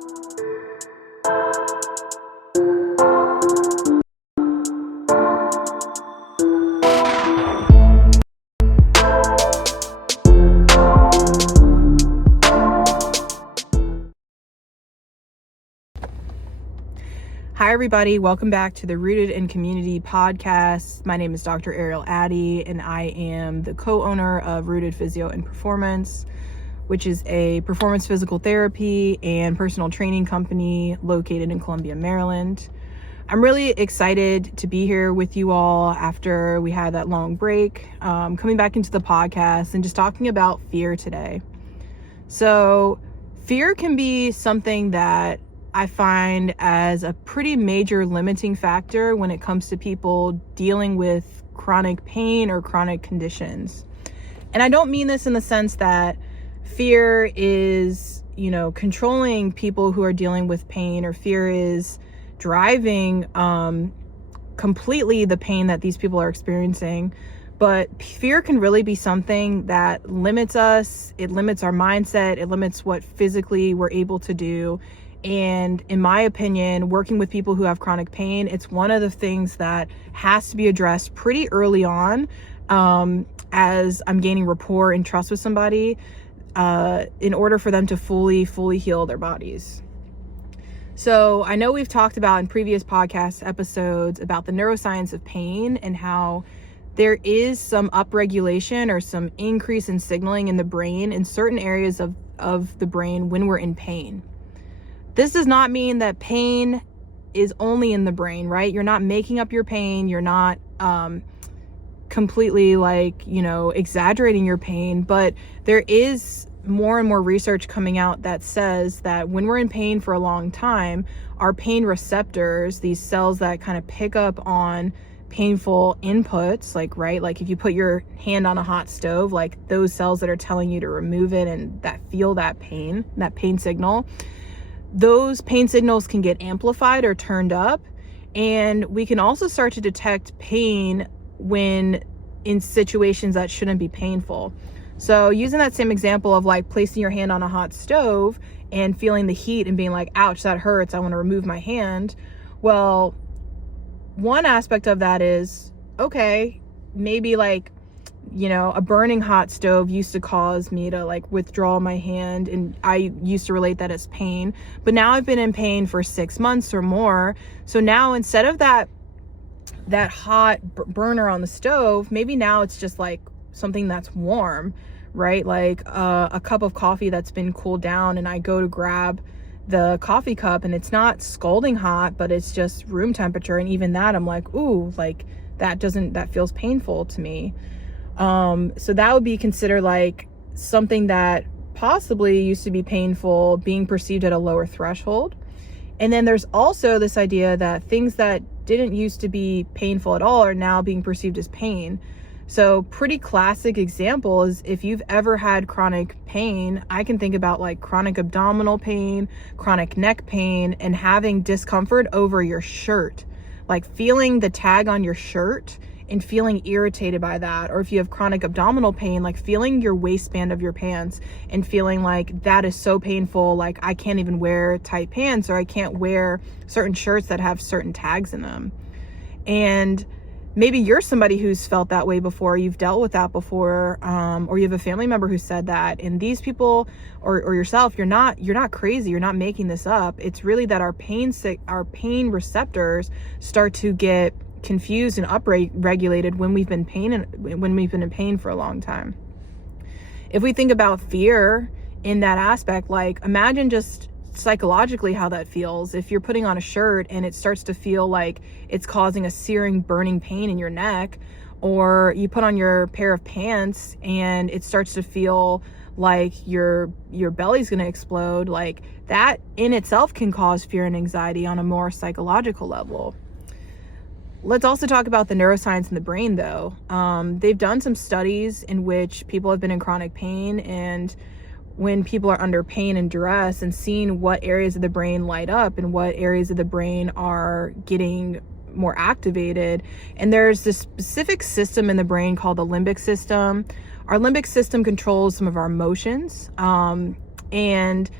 Hi, everybody. Welcome back to the Rooted in Community podcast. My name is Dr. Ariel, and I am the co-owner of Rooted Physio and Performance, which is a performance physical therapy and personal training company located in Columbia, Maryland. I'm really excited to be here with you all after we had that long break, coming back into the podcast and just talking about fear today. So fear can be something that I find as a pretty major limiting factor when it comes to people dealing with chronic pain or chronic conditions. And I don't mean this in the sense that fear is, controlling people who are dealing with pain, or fear is driving completely the pain that these people are experiencing. But fear can really be something that limits us. It limits our mindset. It limits what physically we're able to do. And in my opinion, working with people who have chronic pain, it's one of the things that has to be addressed pretty early on, as I'm gaining rapport and trust with somebody, in order for them to fully heal their bodies. So I know we've talked about in previous podcast episodes about the neuroscience of pain and how there is some upregulation or some increase in signaling in the brain in certain areas of the brain when we're in pain. This does not mean that pain is only in the brain, right? You're not making up your pain. You're not completely exaggerating your pain, but there is more and more research coming out that says that when we're in pain for a long time, our pain receptors, these cells that kind of pick up on painful inputs, like if you put your hand on a hot stove, like those cells that are telling you to remove it and that feel that pain signal, those pain signals can get amplified or turned up. And we can also start to detect pain when in situations that shouldn't be painful. So using that same example of like placing your hand on a hot stove and feeling the heat and being like, ouch, that hurts, I want to remove my hand. Well, one aspect of that is, okay, maybe a burning hot stove used to cause me to withdraw my hand, and I used to relate that as pain. But now I've been in pain for 6 months or more. So now instead of that hot burner on the stove, maybe now it's just like something that's warm, right? Like a cup of coffee that's been cooled down, and I go to grab the coffee cup and it's not scalding hot, but it's just room temperature. And even that, I'm like, ooh, that feels painful to me. So that would be considered like something that possibly used to be painful being perceived at a lower threshold. And then there's also this idea that things that didn't used to be painful at all are now being perceived as pain. So pretty classic example is if you've ever had chronic pain, I can think about like chronic abdominal pain, chronic neck pain, and having discomfort over your shirt, like feeling the tag on your shirt and feeling irritated by that. Or if you have chronic abdominal pain, like feeling your waistband of your pants and feeling like that is so painful, like I can't even wear tight pants, or I can't wear certain shirts that have certain tags in them. And maybe you're somebody who's felt that way before, you've dealt with that before, or you have a family member who said that. And these people or yourself, you're not crazy, you're not making this up. It's really that our pain receptors start to get confused and upregulated when we've been in pain for a long time. If we think about fear in that aspect, like imagine just psychologically how that feels. If you're putting on a shirt and it starts to feel like it's causing a searing, burning pain in your neck, or you put on your pair of pants and it starts to feel like your belly's going to explode, like that in itself can cause fear and anxiety on a more psychological level. Let's also talk about the neuroscience in the brain, though. They've done some studies in which people have been in chronic pain, and when people are under pain and duress, and seeing what areas of the brain light up and what areas of the brain are getting more activated. And there's this specific system in the brain called the limbic system. Our limbic system controls some of our emotions, and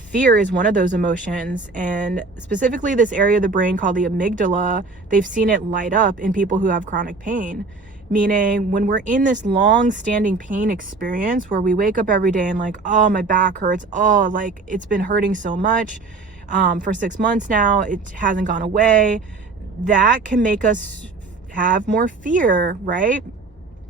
fear is one of those emotions, and specifically this area of the brain called the amygdala, they've seen it light up in people who have chronic pain. Meaning when we're in this long standing pain experience where we wake up every day and like, oh, my back hurts, oh, like it's been hurting so much for 6 months now, it hasn't gone away, that can make us have more fear, right?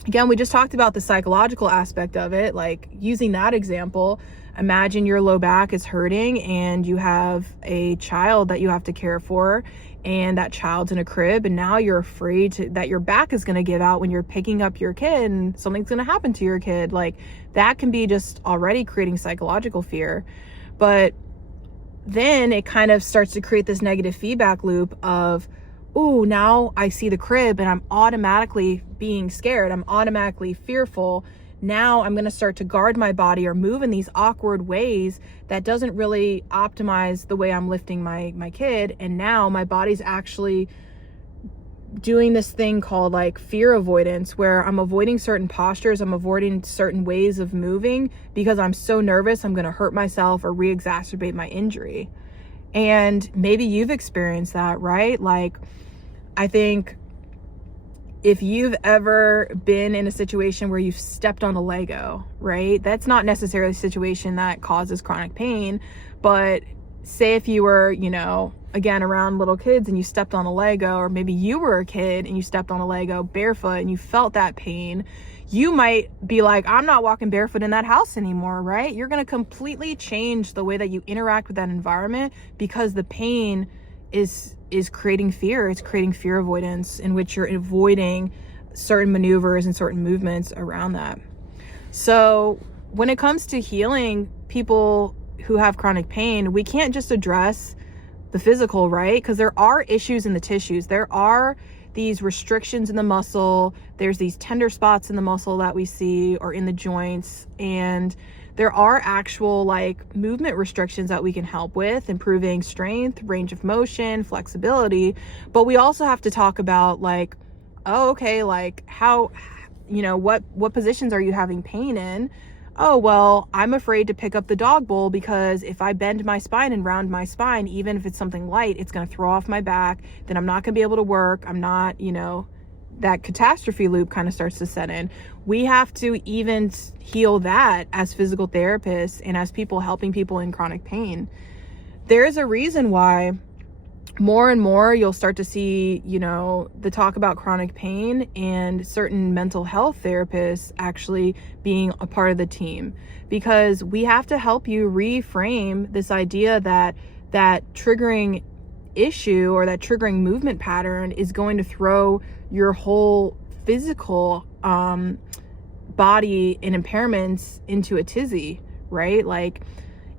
Again, we just talked about the psychological aspect of it. Like using that example, imagine your low back is hurting and you have a child that you have to care for, and that child's in a crib, and now you're afraid that your back is going to give out when you're picking up your kid and something's going to happen to your kid. Like that can be just already creating psychological fear. But then it kind of starts to create this negative feedback loop of, oh, now I see the crib and I'm automatically being scared. I'm automatically fearful. Now I'm going to start to guard my body or move in these awkward ways that doesn't really optimize the way I'm lifting my kid. And now my body's actually doing this thing called like fear avoidance, where I'm avoiding certain postures, I'm avoiding certain ways of moving because I'm so nervous I'm going to hurt myself or re-exacerbate my injury. And maybe you've experienced that, right? Like, I think if you've ever been in a situation where you've stepped on a Lego, right? That's not necessarily a situation that causes chronic pain, but say if you were, again, around little kids and you stepped on a Lego, or maybe you were a kid and you stepped on a Lego barefoot and you felt that pain, you might be like, I'm not walking barefoot in that house anymore, right? You're going to completely change the way that you interact with that environment because the pain is creating fear. It's creating fear avoidance, in which you're avoiding certain maneuvers and certain movements around that. So when it comes to healing people who have chronic pain, we can't just address the physical, right? Because there are issues in the tissues. There are these restrictions in the muscle. There's these tender spots in the muscle that we see, or in the joints. And there are actual like movement restrictions that we can help with, improving strength, range of motion, flexibility. But we also have to talk about like, oh, okay, like how, what positions are you having pain in? Oh, well, I'm afraid to pick up the dog bowl because if I bend my spine and round my spine, even if it's something light, it's going to throw off my back. Then I'm not going to be able to work. I'm not, that catastrophe loop kind of starts to set in. We have to even heal that as physical therapists and as people helping people in chronic pain. There's a reason why more and more you'll start to see, the talk about chronic pain and certain mental health therapists actually being a part of the team, because we have to help you reframe this idea that triggering issue or that triggering movement pattern is going to throw your whole physical body and impairments into a tizzy, right? Like,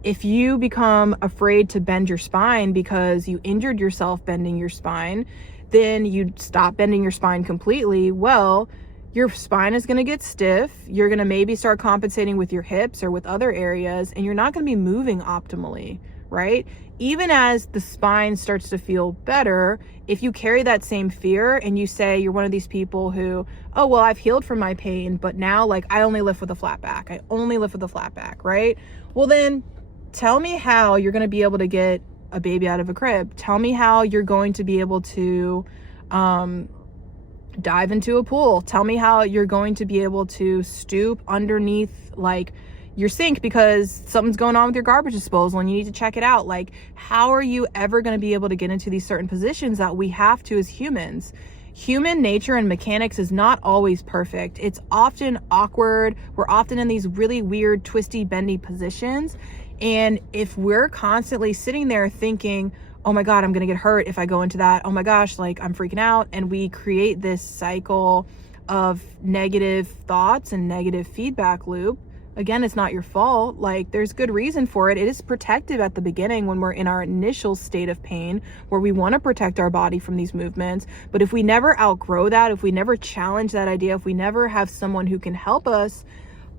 if you become afraid to bend your spine because you injured yourself bending your spine, then you stop bending your spine completely. Well, your spine is going to get stiff. You're going to maybe start compensating with your hips or with other areas, and you're not going to be moving optimally, right? Even as the spine starts to feel better, if you carry that same fear and you say you're one of these people who, oh, well, I've healed from my pain, but now like I only lift with a flat back. I only lift with a flat back, right? Well, then tell me how you're going to be able to get a baby out of a crib. Tell me how you're going to be able to dive into a pool. Tell me how you're going to be able to stoop underneath like your sink because something's going on with your garbage disposal and you need to check it out. Like, how are you ever going to be able to get into these certain positions that we have to as humans? Human nature and mechanics is not always perfect. It's often awkward. We're often in these really weird, twisty, bendy positions. And if we're constantly sitting there thinking, oh my God, I'm going to get hurt if I go into that. Oh my gosh, like I'm freaking out. And we create this cycle of negative thoughts and negative feedback loop. Again, it's not your fault. Like, there's good reason for it. It is protective at the beginning when we're in our initial state of pain where we want to protect our body from these movements. But if we never outgrow that, if we never challenge that idea, if we never have someone who can help us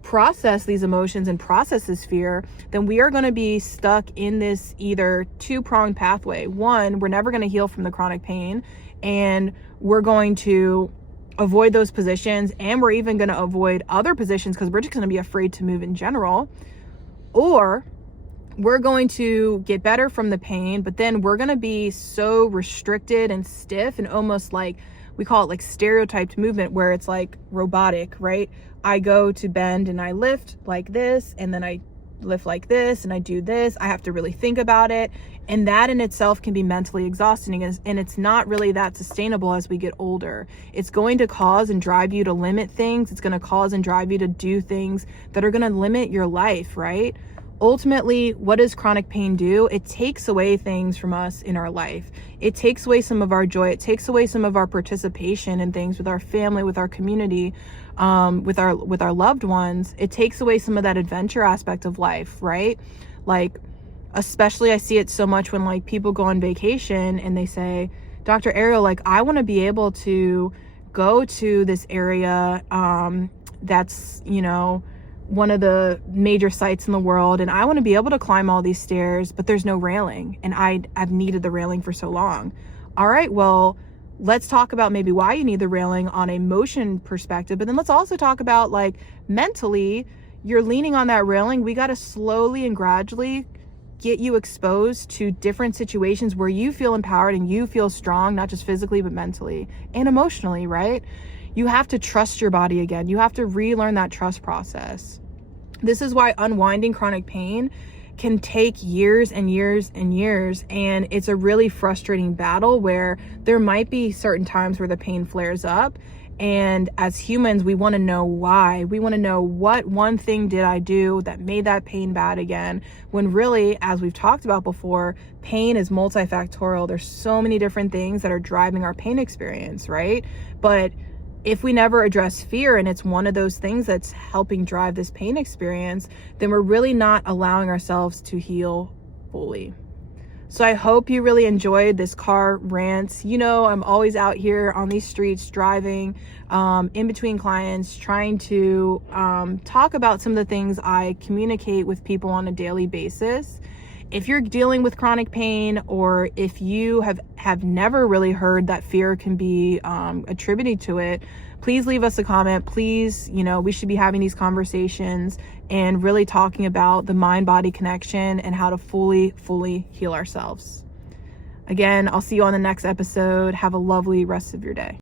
process these emotions and process this fear, then we are going to be stuck in this either two-pronged pathway. One, we're never going to heal from the chronic pain, and we're going to avoid those positions, and we're even going to avoid other positions because we're just going to be afraid to move in general. Or we're going to get better from the pain, but then we're going to be so restricted and stiff and almost like, we call it like stereotyped movement, where it's like robotic, right? I go to bend and I lift like this, and then I lift like this, and I do this. I have to really think about it. And that in itself can be mentally exhausting, and it's not really that sustainable as we get older. It's going to cause and drive you to limit things. It's going to cause and drive you to do things that are going to limit your life, right? Ultimately, what does chronic pain do? It takes away things from us in our life. It takes away some of our joy. It takes away some of our participation in things with our family, with our community, with our loved ones. It takes away some of that adventure aspect of life, right? Like, especially I see it so much when like people go on vacation and they say, Dr. Ariel, like, I want to be able to go to this area that's, you know, one of the major sites in the world, and I want to be able to climb all these stairs, but there's no railing, and I've needed the railing for so long. All right, well, let's talk about maybe why you need the railing on a motion perspective, but then let's also talk about like mentally, you're leaning on that railing. We got to slowly and gradually get you exposed to different situations where you feel empowered and you feel strong, not just physically, but mentally and emotionally, right? You have to trust your body again. You have to relearn that trust process. This is why unwinding chronic pain can take years and years and years. And it's a really frustrating battle where there might be certain times where the pain flares up. And as humans, we want to know why. We want to know, what one thing did I do that made that pain bad again? When really, as we've talked about before, pain is multifactorial. There's so many different things that are driving our pain experience, right? But if we never address fear, and it's one of those things that's helping drive this pain experience, then we're really not allowing ourselves to heal fully. So I hope you really enjoyed this car rant. You know, I'm always out here on these streets driving in between clients, trying to talk about some of the things I communicate with people on a daily basis. If you're dealing with chronic pain, or if you have never really heard that fear can be attributed to it, please leave us a comment. Please, you know, we should be having these conversations and really talking about the mind-body connection and how to fully heal ourselves. Again, I'll see you on the next episode. Have a lovely rest of your day.